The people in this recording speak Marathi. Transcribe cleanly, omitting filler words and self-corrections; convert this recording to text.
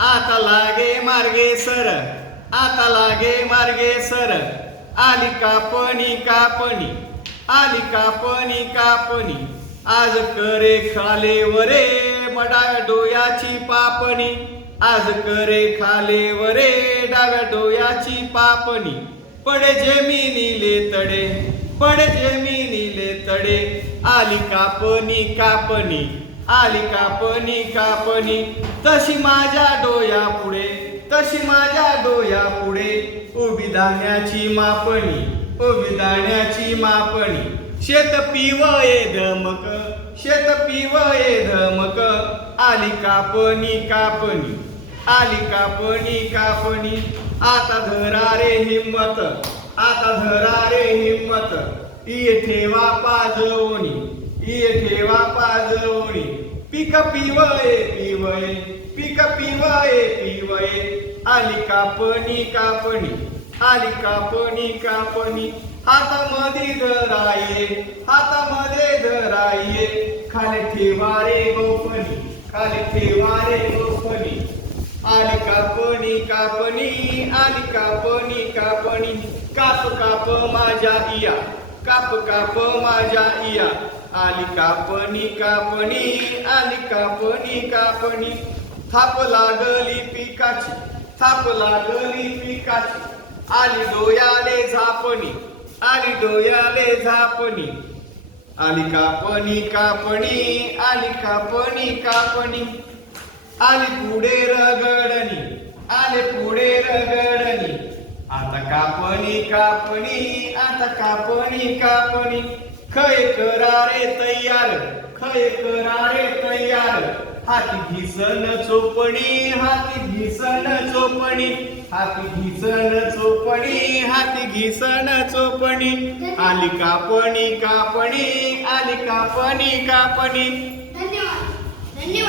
आता लागे मार्गे सर, आता लागे मार्गे सर. आली कापणी कापणी, आली कापणी कापणी. आज करे खाले वरे डाव्या डोयाची पापणी. आज करे खाले वरे डाव्या डोयाची पापणी. पडे जमिनीले तडे, पडे जमिनीले तडे. आली कापणी कापणी, आली कापणी कापणी. तशी माझ्या डोया पुढे, तशी माझ्या डोया पुढे. उभी धान्याची मापणी, उभी धान्याची मापणी. शेत पिवळे धमक, शेत पिवळे धमक. आली कापणी कापणी, आली कापणी कापणी. आता धरा रे हिम्मत, आता धरा रे हिम्मत. ये ठेवा पाजवणी, ये ठेवा पाजवणी. पीक पिवळे पिवळे, पीक पिवळे पिवळे. आली कापणी कापणी, आली कापणी कापणी. हातामध्ये धराये, हातामध्ये धराये. खाली ठेवा रे गोफणी, खाली ठेवा रे गोफणी. आली कापणी कापणी, आली कापणी कापणी. काप काप माझ्या इया, काप काप माझ्या इया. आली कापणी कापणी, आली कापणी कापणी. थाप लागली पिकाची, थाप लागली पिकाची. आली डोयाले झापणी, आली डोयाले झापणी. आली कापणी कापणी, आली कापणी कापणी. आली पुढे रगडणी, आले पुढे रगडणी. आता कापणी कापणी, आता कापणी कापणी. खय करा रे तयार, खय करा रे तयार. हाती घिसन चोपणी, हाती घिसन चोपणी. हाती घिसन चोपणी, हाती घिसन चोपणी. आली कापणी कापणी, आली कापणी कापणी. धन्यवाद, धन्यवाद.